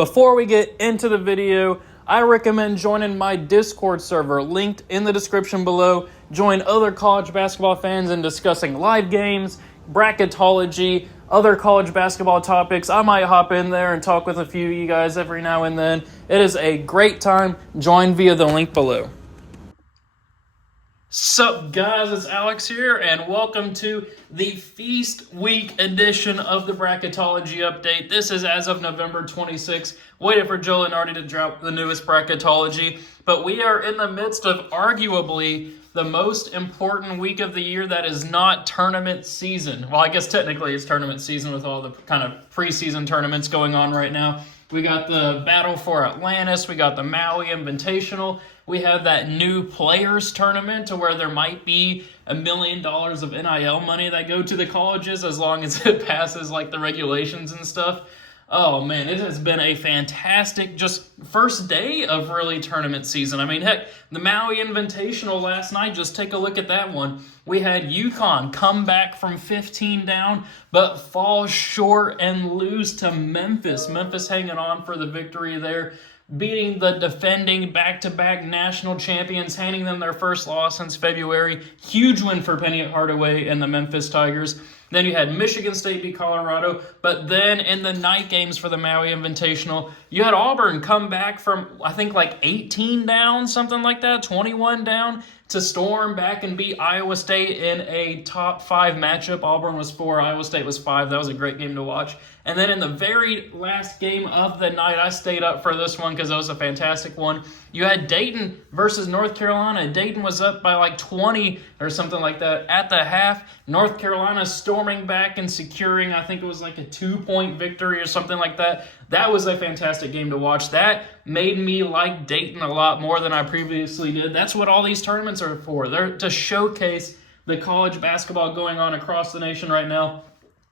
Before we get into the video, I recommend joining my Discord server, linked in the description below. Join other college basketball fans in discussing live games, bracketology, other college basketball topics. I might hop in there and talk with a few of you guys every now and then. It is a great time. Join via the link below. Sup guys, it's Alex here, and welcome to the Feast Week edition of the Bracketology update. This is as of November 26th. Waiting for Joe Lenardi to drop the newest Bracketology, but we are in the midst of arguably the most important week of the year that is not tournament season. Well, I guess technically it's tournament season with all the kind of preseason tournaments going on right now. We got the Battle for Atlantis, we got the Maui Invitational, we have that new players tournament to where there might be $1 million of NIL money that go to the colleges as long as it passes like the regulations and stuff. Oh man, it has been a fantastic just first day of really tournament season. I mean, heck, the Maui Invitational last night, just take a look at that one. We had UConn come back from 15 down, but fall short and lose to Memphis. Memphis hanging on for the victory there, beating the defending back-to-back national champions, handing them their first loss since February. Huge win for Penny Hardaway and the Memphis Tigers. Then you had Michigan State beat Colorado, but then in the night games for the Maui Invitational, you had Auburn come back from, I think, like 18 down, something like that, 21 down, to storm back and beat Iowa State in a top 5 matchup. Auburn was 4, Iowa State was 5. That was a great game to watch. And then in the very last game of the night, I stayed up for this one because that was a fantastic one. You had Dayton versus North Carolina. Dayton was up by like 20 or something like that at the half. North Carolina storming back and securing, I think it was like a 2-point victory or something like that. That was a fantastic game to watch. That made me like Dayton a lot more than I previously did. That's what all these tournaments are for. They're to showcase the college basketball going on across the nation right now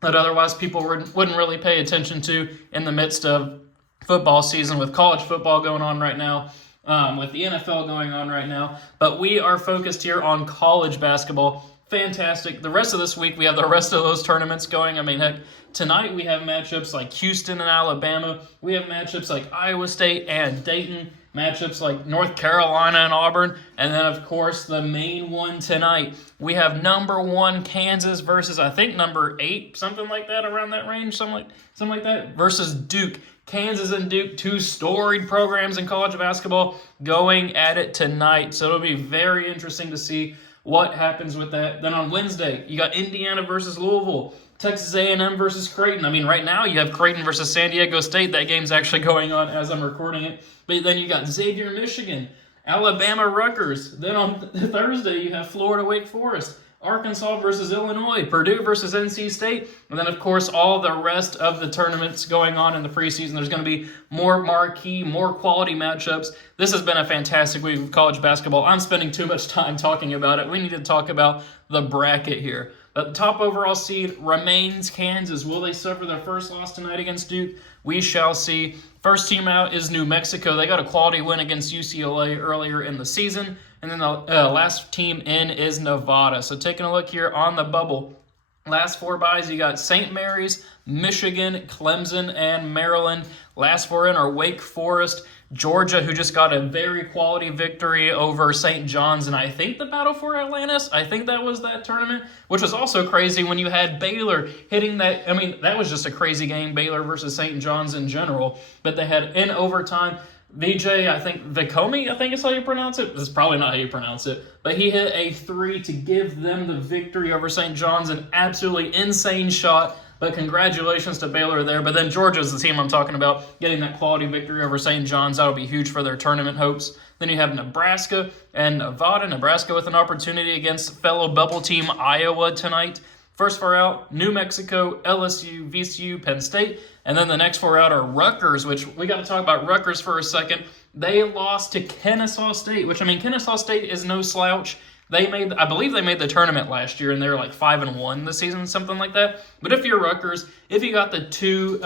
that otherwise people wouldn't really pay attention to in the midst of football season, with college football going on right now, with the NFL going on right now. But we are focused here on college basketball. Fantastic. The rest of this week, we have the rest of those tournaments going. I mean, heck, tonight we have matchups like Houston and Alabama. We have matchups like Iowa State and Dayton. Matchups like North Carolina and Auburn. And then, of course, the main one tonight. We have number 1 Kansas versus, I think, number 8, something like that, around that range, something like that, versus Duke. Kansas and Duke, 2 storied programs in college basketball, going at it tonight. So it'll be very interesting to see what happens with that. Then on Wednesday, you got Indiana versus Louisville, Texas A&M versus Creighton. I mean, right now you have Creighton versus San Diego State. That game's actually going on as I'm recording it. But then you got Xavier, Michigan, Alabama, Rutgers. Then on Thursday, you have Florida, Wake Forest, Arkansas versus Illinois, Purdue versus NC State, and then, of course, all the rest of the tournaments going on in the preseason. There's going to be more marquee, more quality matchups. This has been a fantastic week of college basketball. I'm spending too much time talking about it. We need to talk about the bracket here. The top overall seed remains Kansas. Will they suffer their first loss tonight against Duke? We shall see. First team out is New Mexico. They got a quality win against UCLA earlier in the season. And then the last team in is Nevada. So taking a look here on the bubble, last 4 byes, you got St. Mary's, Michigan, Clemson, and Maryland. Last 4 in are Wake Forest, Georgia, who just got a very quality victory over St. John's, and I think the Battle for Atlantis, I think that was that tournament, which was also crazy when you had Baylor hitting that. I mean, that was just a crazy game, Baylor versus St. John's in general, but they had in overtime, VJ, I think, Vikomi, I think is how you pronounce it. It's probably not how you pronounce it, but he hit a 3 to give them the victory over St. John's, an absolutely insane shot. But congratulations to Baylor there. But then Georgia's the team I'm talking about, getting that quality victory over St. John's. That'll be huge for their tournament hopes. Then you have Nebraska and Nevada. Nebraska with an opportunity against fellow bubble team Iowa tonight. First 4 out, New Mexico, LSU, VCU, Penn State. And then the next 4 out are Rutgers, which we got to talk about Rutgers for a second. They lost to Kennesaw State, which, I mean, Kennesaw State is no slouch. I believe they made the tournament last year, and they were like 5-1 this season, something like that. But if you're Rutgers, if you got the 2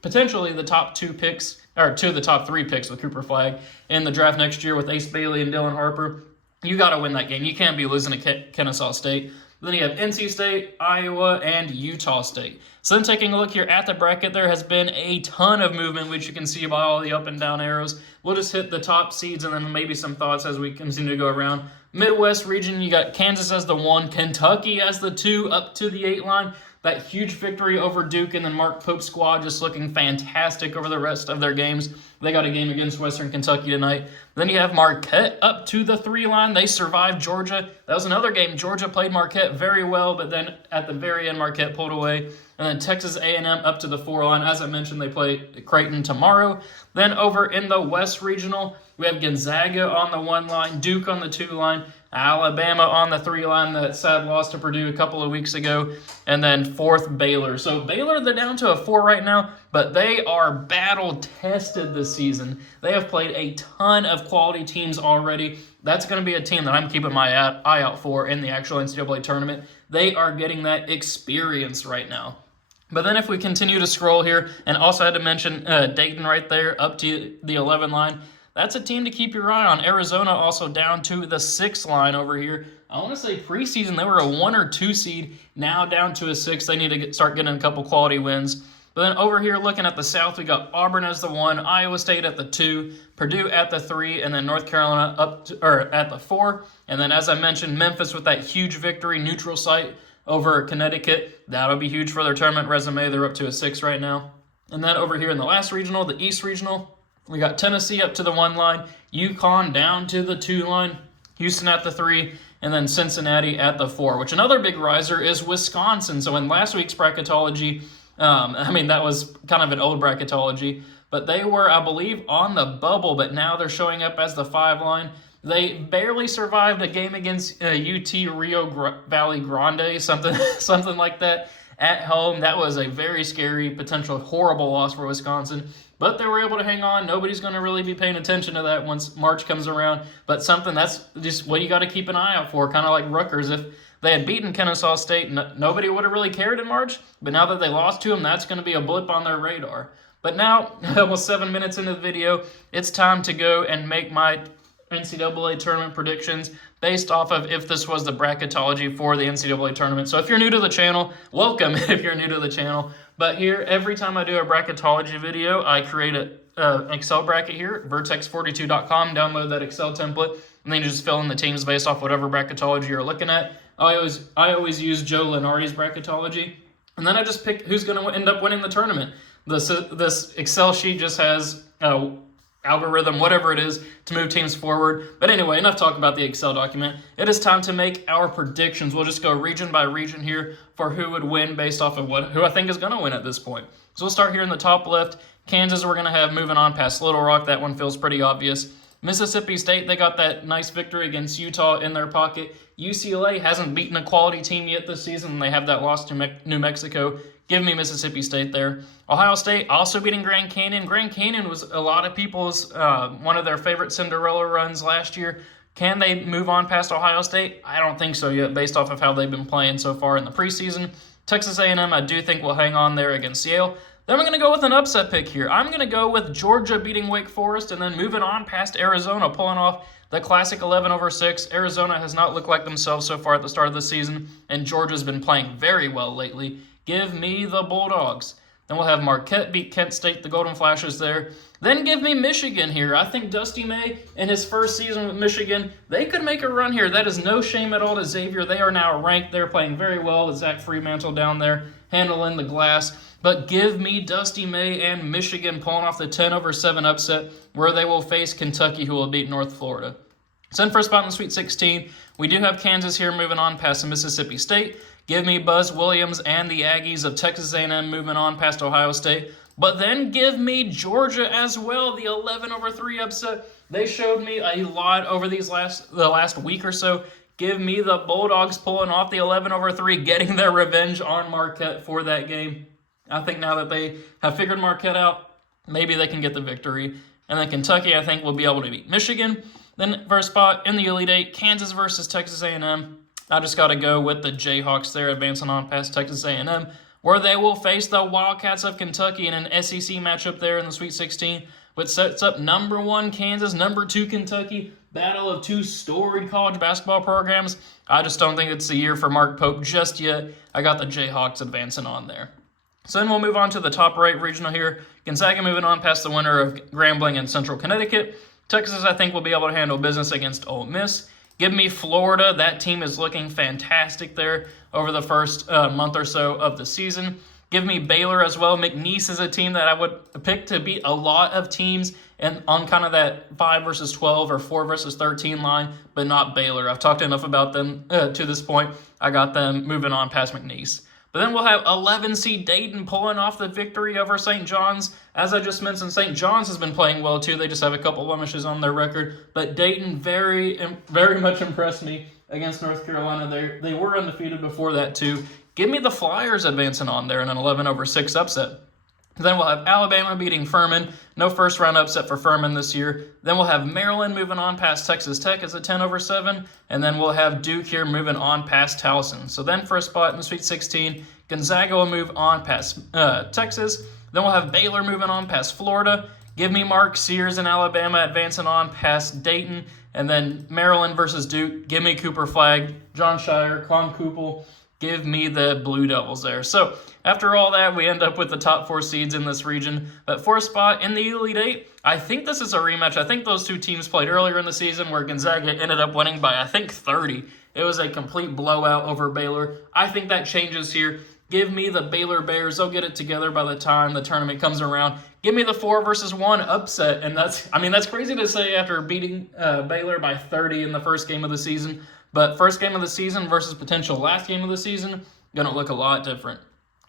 potentially the top 2 picks, or 2 of the top 3 picks with Cooper Flagg in the draft next year with Ace Bailey and Dylan Harper, you got to win that game. You can't be losing to Kennesaw State. Then you have NC State, Iowa, and Utah State. So then taking a look here at the bracket, there has been a ton of movement, which you can see by all the up and down arrows. We'll just hit the top seeds and then maybe some thoughts as we continue to go around. Midwest region, you got Kansas as the 1, Kentucky as the 2, up to the 8 line. That huge victory over Duke, and then Mark Pope's squad just looking fantastic over the rest of their games. They got a game against Western Kentucky tonight. Then you have Marquette up to the 3 line. They survived Georgia. That was another game. Georgia played Marquette very well, but then at the very end, Marquette pulled away. And then Texas A&M up to the 4 line. As I mentioned, they play Creighton tomorrow. Then over in the West Regional, we have Gonzaga on the 1 line, Duke on the 2 line, Alabama on the 3 line, that sad loss to Purdue a couple of weeks ago, and then 4th Baylor. So Baylor, they're down to a 4 right now, but they are battle-tested this season. They have played a ton of quality teams already. That's going to be a team that I'm keeping my eye out for in the actual NCAA tournament. They are getting that experience right now. But then if we continue to scroll here, and also had to mention Dayton right there up to the 11 line, that's a team to keep your eye on. Arizona also down to the 6 line over here. I want to say preseason they were a 1 or 2 seed, now down to a 6. They need to start getting a couple quality wins. But then over here looking at the South, we got Auburn as the 1, Iowa State at the 2, Purdue at the 3, and then North Carolina at the 4. And then as I mentioned, Memphis with that huge victory, neutral site over Connecticut. That'll be huge for their tournament resume. They're up to a 6 right now. And then over here in the last regional, the East Regional, we got Tennessee up to the 1 line, UConn down to the 2 line, Houston at the 3, and then Cincinnati at the 4, which another big riser is Wisconsin. So in last week's bracketology, that was kind of an old bracketology, but they were, I believe, on the bubble, but now they're showing up as the 5 line. They barely survived a game against UT Rio Valley Grande, something like that, at home. That was a very scary, potential horrible loss for Wisconsin. But they were able to hang on. Nobody's going to really be paying attention to that once March comes around. But something that's just what you got to keep an eye out for, kind of like Rutgers. If they had beaten Kennesaw State, nobody would have really cared in March. But now that they lost to them, that's going to be a blip on their radar. But now, almost 7 minutes into the video, it's time to go and make my NCAA tournament predictions based off of if this was the bracketology for the NCAA tournament. So if you're new to the channel, welcome if you're new to the channel. But here, every time I do a bracketology video, I create an Excel bracket here, vertex42.com, download that Excel template, and then you just fill in the teams based off whatever bracketology you're looking at. I always use Joe Lenardi's bracketology, and then I just pick who's going to end up winning the tournament. This Excel sheet just has algorithm, whatever it is, to move teams forward. But anyway, enough talk about the Excel document. It is time to make our predictions. We'll just go region by region here for who would win based off of who I think is going to win at this point. So we'll start here in the top left. Kansas, we're going to have moving on past Little Rock. That one feels pretty obvious. Mississippi State, they got that nice victory against Utah in their pocket. UCLA hasn't beaten a quality team yet this season, and they have that loss to New Mexico. Give me Mississippi State there. Ohio State also beating Grand Canyon. Grand Canyon was a lot of people's one of their favorite Cinderella runs last year. Can they move on past Ohio State? I don't think so yet, based off of how they've been playing so far in the preseason. Texas A&M, I do think will hang on there against Yale. Then I'm going to go with an upset pick here. I'm going to go with Georgia beating Wake Forest and then moving on past Arizona, pulling off the classic 11/6. Arizona has not looked like themselves so far at the start of the season, and Georgia's been playing very well lately. Give me the Bulldogs. Then we'll have Marquette beat Kent State, the Golden Flashes there. Then give me Michigan here. I think Dusty May in his first season with Michigan, they could make a run here. That is no shame at all to Xavier. They are now ranked. They're playing very well with Zach Fremantle down there handling the glass. But give me Dusty May and Michigan pulling off the 10/7 upset where they will face Kentucky, who will beat North Florida. So in first spot in the Sweet 16, we do have Kansas here moving on past Mississippi State. Give me Buzz Williams and the Aggies of Texas A&M moving on past Ohio State. But then give me Georgia as well, the 11/3 upset. They showed me a lot over the last week or so. Give me the Bulldogs pulling off the 11/3, getting their revenge on Marquette for that game. I think now that they have figured Marquette out, maybe they can get the victory. And then Kentucky, I think, will be able to beat Michigan. Then first spot in the Elite Eight, Kansas versus Texas A&M. I just got to go with the Jayhawks there, advancing on past Texas A&M, where they will face the Wildcats of Kentucky in an SEC matchup there in the Sweet 16, which sets up number 1 Kansas, number 2 Kentucky. battle of two storied college basketball programs. I just don't think it's the year for Mark Pope just yet. I got the Jayhawks advancing on there. So then we'll move on to the top right regional here. Gonzaga moving on past the winner of Grambling and Central Connecticut. Texas, I think, will be able to handle business against Ole Miss. Give me Florida. That team is looking fantastic there over the first month or so of the season. Give me Baylor as well. McNeese is a team that I would pick to beat a lot of teams and on kind of that 5 versus 12 or 4 versus 13 line, but not Baylor. I've talked enough about them to this point. I got them moving on past McNeese. But then we'll have 11 seed Dayton pulling off the victory over St. John's. As I just mentioned, St. John's has been playing well too. They just have a couple blemishes on their record. But Dayton very much impressed me against North Carolina. They were undefeated before that too. Give me the Flyers advancing on there in an 11-6 upset. Then we'll have Alabama beating Furman. No first-round upset for Furman this year. Then we'll have Maryland moving on past Texas Tech as a 10-7. And then we'll have Duke here moving on past Towson. So then for a spot in the Sweet 16, Gonzaga will move on past Texas. Then we'll have Baylor moving on past Florida. Give me Mark Sears in Alabama advancing on past Dayton. And then Maryland versus Duke. Give me Cooper Flagg, John Shire, Con Kupel. Give me the Blue Devils there. So after all that, we end up with the top 4 seeds in this region. But for a spot in the Elite Eight, I think this is a rematch. I think those two teams played earlier in the season where Gonzaga ended up winning by, I think, 30. It was a complete blowout over Baylor. I think that changes here. Give me the Baylor Bears. They'll get it together by the time the tournament comes around. Give me the 4 versus 1 upset. And that's crazy to say after beating Baylor by 30 in the first game of the season. But first game of the season versus potential last game of the season, going to look a lot different.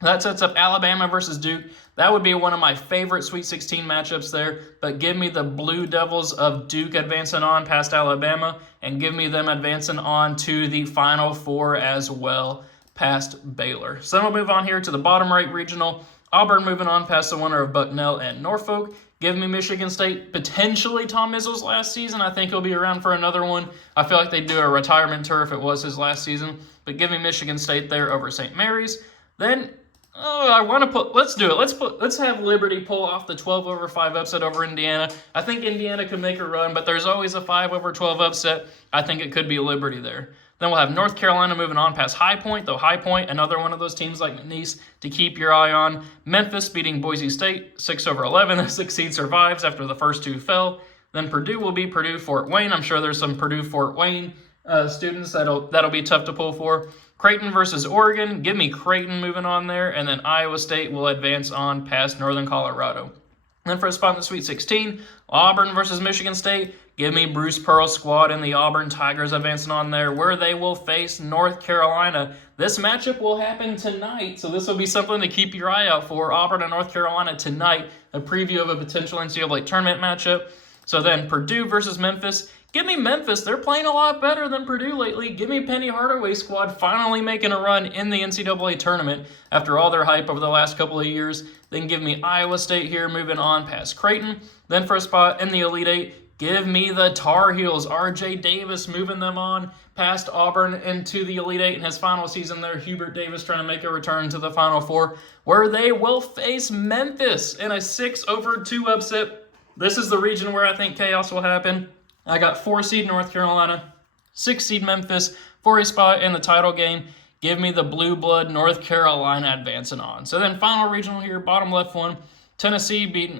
That sets up Alabama versus Duke. That would be one of my favorite Sweet 16 matchups there. But give me the Blue Devils of Duke advancing on past Alabama. And give me them advancing on to the Final Four as well past Baylor. So then we'll move on here to the bottom right regional. Auburn moving on past the winner of Bucknell and Norfolk. Give me Michigan State, potentially Tom Izzo's last season. I think he'll be around for another one. I feel like they'd do a retirement tour if it was his last season. But give me Michigan State there over St. Mary's. Then, let's do it. Let's have Liberty pull off the 12-5 upset over Indiana. I think Indiana could make a run, but there's always a 5-12 upset. I think it could be Liberty there. Then we'll have North Carolina moving on past High Point, though High Point, another one of those teams like McNeese to keep your eye on. Memphis beating Boise State, 6-11. The 6th seed survives after the first 2 fell. Then Purdue will be Purdue-Fort Wayne. I'm sure there's some Purdue-Fort Wayne students that'll be tough to pull for. Creighton versus Oregon. Give me Creighton moving on there. And then Iowa State will advance on past Northern Colorado. Then for a spot in the Sweet 16, Auburn versus Michigan State. Give me Bruce Pearl's squad and the Auburn Tigers advancing on there, where they will face North Carolina. This matchup will happen tonight, so this will be something to keep your eye out for. Auburn and North Carolina tonight, a preview of a potential NCAA tournament matchup. So then Purdue versus Memphis. Give me Memphis. They're playing a lot better than Purdue lately. Give me Penny Hardaway's squad finally making a run in the NCAA tournament after all their hype over the last couple of years. Then give me Iowa State here moving on past Creighton. Then for a spot in the Elite Eight, give me the Tar Heels. R.J. Davis moving them on past Auburn into the Elite Eight in his final season there. Hubert Davis trying to make a return to the Final Four, where they will face Memphis in a 6-2 upset. This is the region where I think chaos will happen. I got 4 seed North Carolina, 6 seed Memphis for a spot in the title game. Give me the blue blood North Carolina advancing on. So then final regional here, bottom left one, Tennessee beating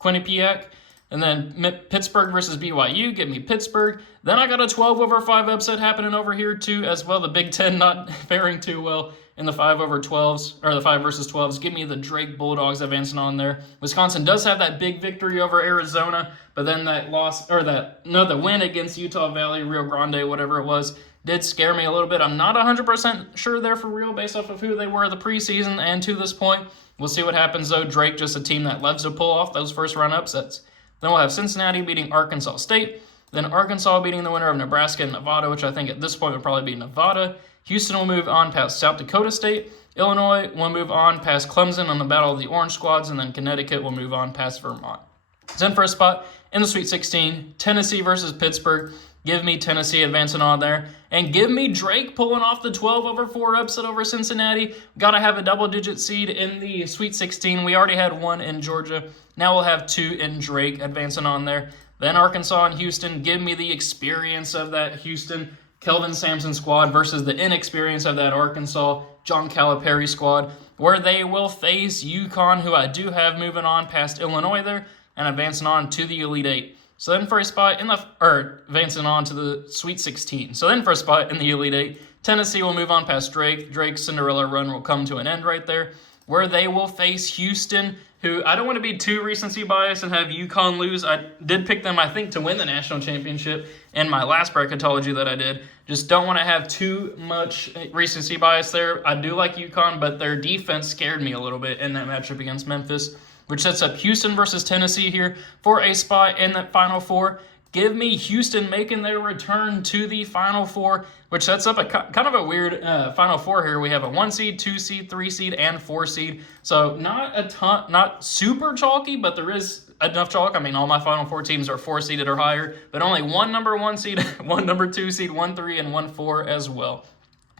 Quinnipiac. And then Pittsburgh versus BYU, give me Pittsburgh. Then I got a 12-5 upset happening over here too as well. The Big Ten not faring too well in the 5-12s, or the 5 versus 12s. Give me the Drake Bulldogs advancing on there. Wisconsin does have that big victory over Arizona, but then the win against Utah Valley, Rio Grande, whatever it was, did scare me a little bit. I'm not 100% sure they're for real based off of who they were the preseason and to this point. We'll see what happens though. Drake just a team that loves to pull off those first-round upsets. Then we'll have Cincinnati beating Arkansas State. Then Arkansas beating the winner of Nebraska and Nevada, which I think at this point would probably be Nevada. Houston will move on past South Dakota State. Illinois will move on past Clemson on the Battle of the Orange Squads. And then Connecticut will move on past Vermont. So then for a spot in the Sweet 16, Tennessee versus Pittsburgh. Give me Tennessee advancing on there. And give me Drake pulling off the 12-4 upset over Cincinnati. Got to have a double-digit seed in the Sweet 16. We already had one in Georgia. Now we'll have two in Drake advancing on there. Then Arkansas and Houston. Give me the experience of that Houston Kelvin Sampson squad versus the inexperience of that Arkansas John Calipari squad, where they will face UConn, who I do have moving on past Illinois there, and advancing on to the Elite Eight. So then for a spot in advancing on to the Sweet 16. So then for a spot in the Elite Eight, Tennessee will move on past Drake. Drake's Cinderella run will come to an end right there, where they will face Houston, who I don't want to be too recency biased and have UConn lose. I did pick them, I think, to win the national championship in my last bracketology that I did. Just don't want to have too much recency bias there. I do like UConn, but their defense scared me a little bit in that matchup against Memphis, which sets up Houston versus Tennessee here for a spot in that Final Four. Give me Houston making their return to the Final Four, which sets up a kind of a weird Final Four here. We have a 1 seed, 2 seed, 3 seed, and 4 seed. So not a ton, not super chalky, but there is enough chalk. I mean, all my Final Four teams are 4 seeded or higher, but only one number 1 seed, one number 2 seed, 1 3, and 1 4 as well.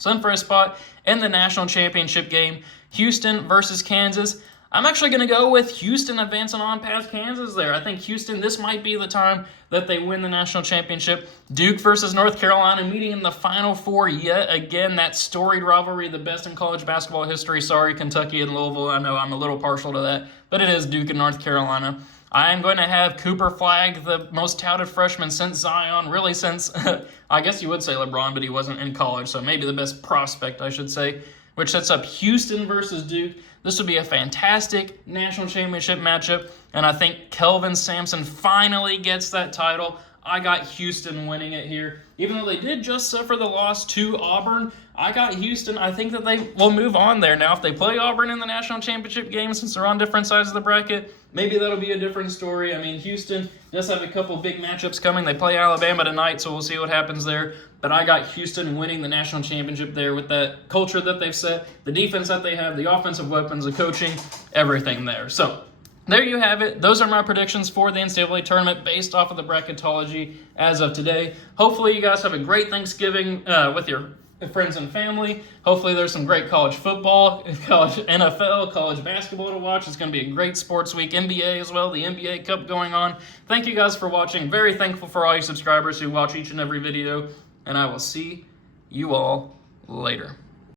So then for a spot in the national championship game, Houston versus Kansas. I'm actually going to go with Houston advancing on past Kansas there. I think Houston, this might be the time that they win the national championship. Duke versus North Carolina meeting in the Final Four yet again. That storied rivalry, the best in college basketball history. Sorry, Kentucky and Louisville. I know I'm a little partial to that, but it is Duke and North Carolina. I am going to have Cooper Flagg, the most touted freshman since Zion, really since, I guess you would say LeBron, but he wasn't in college, so maybe the best prospect, I should say, which sets up Houston versus Duke. This would be a fantastic national championship matchup, and I think Kelvin Sampson finally gets that title. I got Houston winning it here. Even though they did just suffer the loss to Auburn, I got Houston. I think that they will move on there. Now, if they play Auburn in the national championship game, since they're on different sides of the bracket, maybe that'll be a different story. I mean, Houston does have a couple big matchups coming. They play Alabama tonight, so we'll see what happens there. But I got Houston winning the national championship there with that culture that they've set, the defense that they have, the offensive weapons, the coaching, everything there. So there you have it. Those are my predictions for the NCAA tournament based off of the bracketology as of today. Hopefully you guys have a great Thanksgiving with your friends and family. Hopefully there's some great college football, college NFL, college basketball to watch. It's going to be a great sports week. NBA as well, the NBA Cup going on. Thank you guys for watching. Very thankful for all you subscribers who watch each and every video. And I will see you all later.